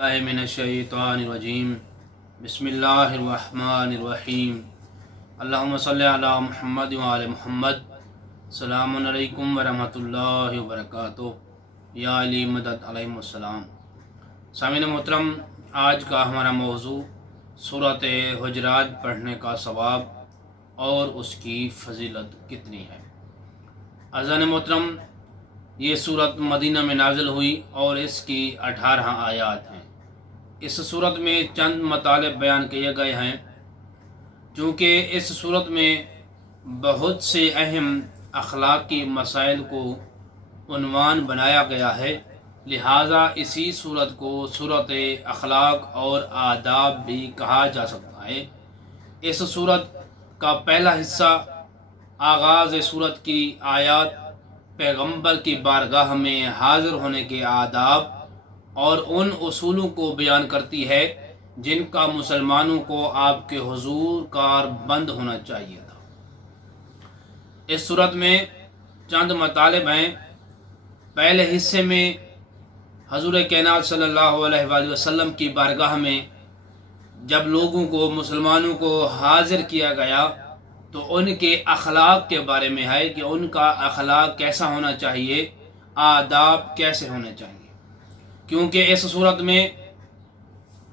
मिनश्शैतानिर्रजीम बिस्मिल्लाहिर्रहमानिर्रहीम अल्लाहुम्मा सल्लि अला मुहम्मद व आले मुहम्मद सलामुन अलैकुम व रहमतुल्लाहि व बरकातुहू या अली मदद अलैहिस्सलाम। सामीन मोहतरम, आज का हमारा मौजू सूरत हुजरात पढ़ने का सवाब और उसकी फजीलत कितनी है। अज़ान मोहतरम, ये सूरत मदीना में नाजिल हुई और इसकी 18 आयात हैं। इस सूरत में चंद मतलब बयान किए गए हैं। चूँकि इस सूरत में बहुत से अहम अखलाकी मसाइल को उन्वान बनाया गया है, लिहाजा इसी सूरत को सूरत अखलाक और आदाब भी कहा जा सकता है। इस सूरत का पहला हिस्सा आगाज़ सूरत की आयत पैगंबर की बारगाह में हाजिर होने के आदाब और उन उसूलों को बयान करती है जिनका मुसलमानों को आपके हुजूर कारबंद होना चाहिए था। इस सूरत में चंद मतलब हैं। पहले हिस्से में हजूर कायनात सल्लल्लाहु अलैहि वसल्लम की बारगाह में जब लोगों को मुसलमानों को हाजिर किया गया तो उनके अखलाक के बारे में है कि उनका अखलाक कैसा होना चाहिए, आदाब कैसे होने चाहिए। क्योंकि इस सूरत में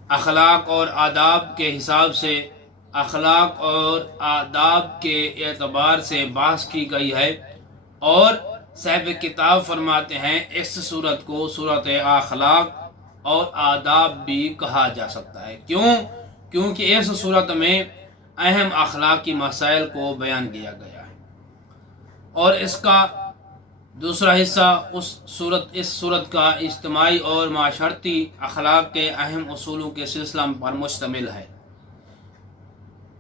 अखलाक और आदाब के हिसाब से, अखलाक और आदाब के एतबार से बहस की गई है और साहिब किताब फरमाते हैं इस सूरत को सूरत अखलाक और आदाब भी कहा जा सकता है। क्यों? क्योंकि इस सूरत में अहम अखलाकी मसाइल को बयान किया गया है और इसका दूसरा हिस्सा इस सूरत का इज्तिमाई और माशरती अखलाक के अहम उसूलों के सिलसिला पर मुश्तमिल है,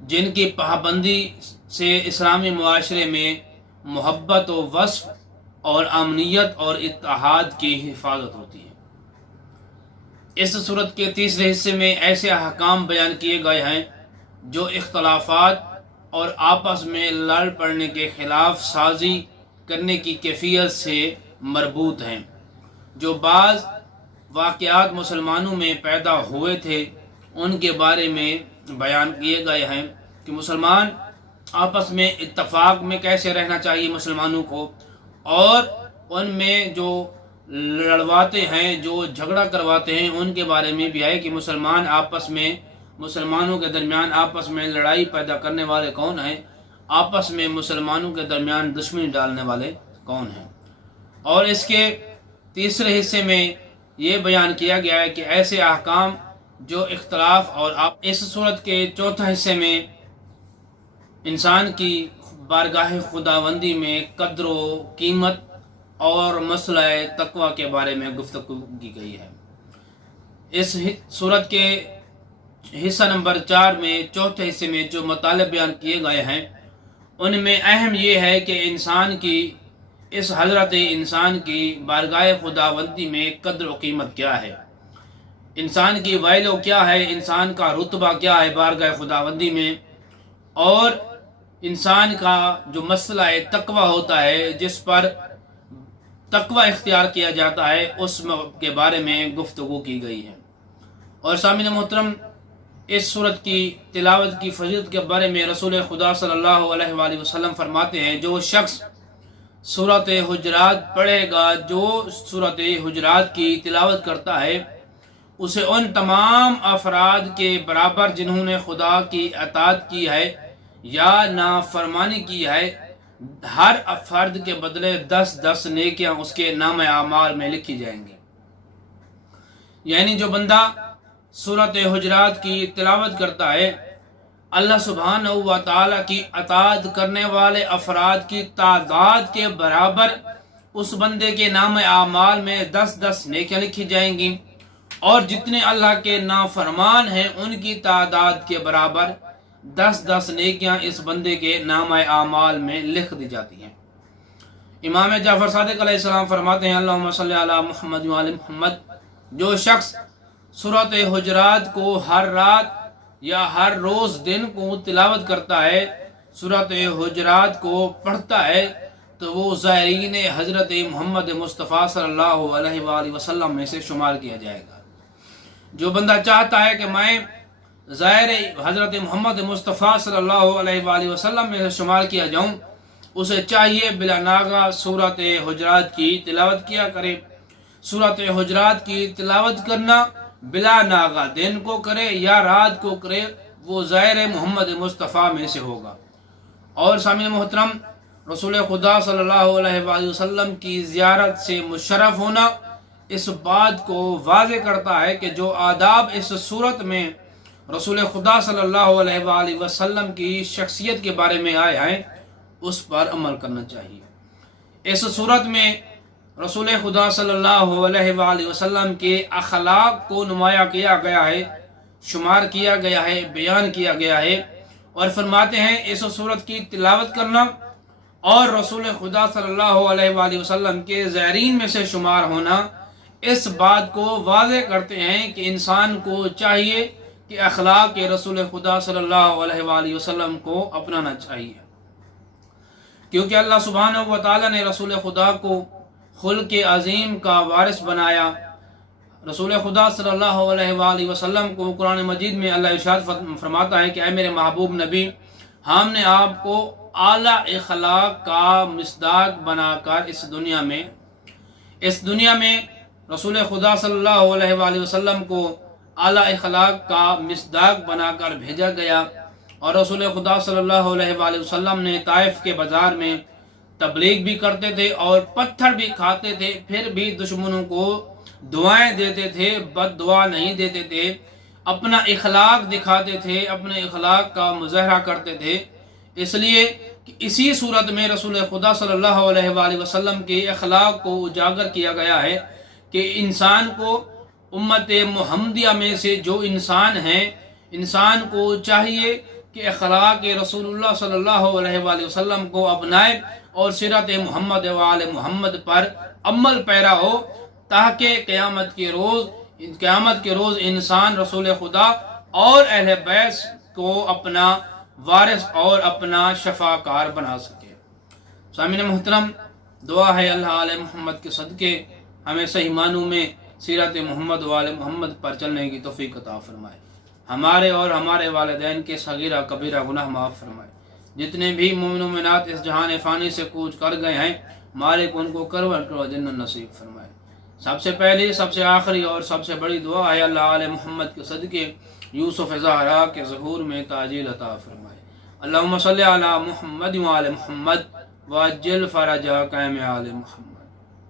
जिनकी पाबंदी से इस्लामी मुआशरे में मोहब्बत व वस्फ और अमनीयत और इत्तेहाद की हिफाजत होती है। इस सूरत के तीसरे हिस्से में ऐसे अहकाम बयान किए गए हैं जो इख्तलाफात और आपस में लड़ पड़ने के खिलाफ साजी करने की कैफियत से मरबूत हैं। जो बाज़ वाक़यात मुसलमानों में पैदा हुए थे उनके बारे में बयान किए गए हैं कि मुसलमान आपस में इत्तफाक में कैसे रहना चाहिए मुसलमानों को, और उनमें जो लड़वाते हैं, जो झगड़ा करवाते हैं, उनके बारे में भी है कि मुसलमानों के दरमियान आपस में लड़ाई पैदा करने वाले कौन हैं, आपस में मुसलमानों के दरमियान दुश्मनी डालने वाले कौन हैं। और इसके तीसरे हिस्से में ये बयान किया गया है कि ऐसे अहकाम जो इख्तलाफ और इस सूरत के चौथा हिस्से में इंसान की बारगाह खुदावंदी में कद्र व कीमत और मसला तकवा के बारे में गुफ्तगू की गई है। इस सूरत के हिस्सा नंबर 4 में चौथे हिस्से में जो मतलब बयान किए गए हैं उनमें अहम ये है कि हज़रत इंसान की बारगाह खुदावंदी में कद्र व कीमत क्या है, इंसान की वैल्यू क्या है, इंसान का रुतबा क्या है बारगाह खुदावंदी में, और इंसान का जो मसला तकवा होता है, जिस पर तकवा इख्तियार किया जाता है, उस के बारे में गुफ्तगू की गई है। और सामीन मोहतरम, इस सूरत की तिलावत की फजीलत के बारे में रसूल खुदा सल्लल्लाहु अलैहि वसल्लम फरमाते हैं, जो शख्स सूरत हुजरात पढ़ेगा, जो सूरत हुजरात की तिलावत करता है, उसे उन तमाम अफराद के बराबर जिन्होंने खुदा की अताअत की है या नाफरमानी की है, हर फर्द के बदले 10-10 नेकियां उसके नाम आमाल में लिखी जाएंगी। यानी जो बंदा सूरत हुजरात की तिलावत करता है, अल्लाह सुब्हानहू व तआला की अताअत करने वाले अफराद की तादाद के बराबर उस बंदे के नाम आमाल में 10-10 नेकियां लिखी जाएंगी, और जितने अल्लाह के नाफरमान हैं उनकी तादाद के बराबर 10-10 नेकियां इस बंदे के नाम आमाल में लिख दी जाती हैं। इमाम जाफर सादिक अलैहिस्सलाम फरमाते हैं, अल्लाहुम्मा सल्लि अला मुहम्मद व आले मुहम्मद, जो शख्स सूरत हुजरात को हर रात या हर रोज दिन को तिलावत करता है, सूरत हुजरात को पढ़ता है, तो वो ज़ायरीन हज़रत मोहम्मद मुस्तफ़ा सल्लल्लाहु अलैहि वसल्लम में से शुमार किया जाएगा। جو بندہ چاہتا ہے کہ میں ظاہر حضرت محمد مصطفیٰ صلی اللہ علیہ وآلہ وسلم میں شمار کیا جاؤں، اسے چاہیے بلا ناغہ سورۃ حجرات کی تلاوت کیا کرے۔ سورۃ حجرات کی تلاوت کرنا بلا ناغہ دن کو کرے یا رات کو کرے، وہ ظاہر محمد مصطفیٰ میں سے ہوگا۔ اور سامعین محترم، رسول خدا صلی اللہ علیہ وآلہ وسلم کی زیارت سے مشرف ہونا اس بات کو واضح کرتا ہے کہ جو آداب اس صورت میں رسول خدا صلی اللہ علیہ وآلہ وسلم کی شخصیت کے بارے میں آئے ہیں اس پر عمل کرنا چاہیے۔ اس صورت میں رسول خدا صلی اللہ علیہ وآلہ وسلم کے اخلاق کو نمایاں کیا گیا ہے، شمار کیا گیا ہے، بیان کیا گیا ہے، اور فرماتے ہیں اس صورت کی تلاوت کرنا اور رسول خدا صلی اللہ علیہ وآلہ وسلم کے زائرین میں سے شمار ہونا اس بات کو واضح کرتے ہیں کہ انسان کو چاہیے کہ اخلاق رسول خدا صلی اللہ علیہ وآلہ وسلم کو اپنانا چاہیے، کیونکہ اللہ سبحانہ و تعالیٰ نے رسول خدا کو خلق عظیم کا وارث بنایا۔ رسول خدا صلی اللہ علیہ وآلہ وسلم کو قرآن مجید میں اللہ ارشاد فرماتا ہے کہ اے میرے محبوب نبی، ہم نے آپ کو اعلیٰ اخلاق کا مصداق بنا کر اس دنیا میں رسول خدا صلی اللہ علیہ وآلہ وسلم کو اعلیٰ اخلاق کا مصداق بنا کر بھیجا گیا۔ اور رسول خدا صلی اللہ علیہ وآلہ وسلم نے طائف کے بازار میں تبلیغ بھی کرتے تھے اور پتھر بھی کھاتے تھے، پھر بھی دشمنوں کو دعائیں دیتے تھے، بد دعا نہیں دیتے تھے، اپنا اخلاق دکھاتے تھے، اپنے اخلاق کا مظاہرہ کرتے تھے۔ اس لیے کہ اسی صورت میں رسول خدا صلی اللہ علیہ وآلہ وسلم کے اخلاق کو اجاگر کیا گیا ہے کہ انسان کو امت محمدیہ میں سے جو انسان ہیں، انسان کو چاہیے کہ اخلاق رسول اللہ صلی اللہ علیہ وآلہ وسلم کو اپنائے اور سیرت محمد و آل محمد پر عمل پیرا ہو، تاکہ قیامت کے روز انسان رسول خدا اور اہل بیت کو اپنا وارث اور اپنا شفاکار بنا سکے۔ سامعین محترم، دعا ہے اللہ علیہ محمد کے صدقے ہمیں صحیح معنوں میں سیرت محمد و آل محمد پر چلنے کی توفیق عطا فرمائے، ہمارے اور ہمارے والدین کے صغیرہ کبیرہ گناہ معاف فرمائے۔ جتنے بھی مومن و مومنات اس جہان فانی سے کوچ کر گئے ہیں، مالک ان کو کروٹ کرو جنت نصیب فرمائے۔ سب سے پہلی، سب سے آخری اور سب سے بڑی دعا ہے اللہ علیہ محمد کے صدقے یوسف زہرا کے ظہور میں تعجیل عطا فرمائے۔ اللہم صلی علی محمد و آل محمد وعجل فرجہ قائم آل محمد۔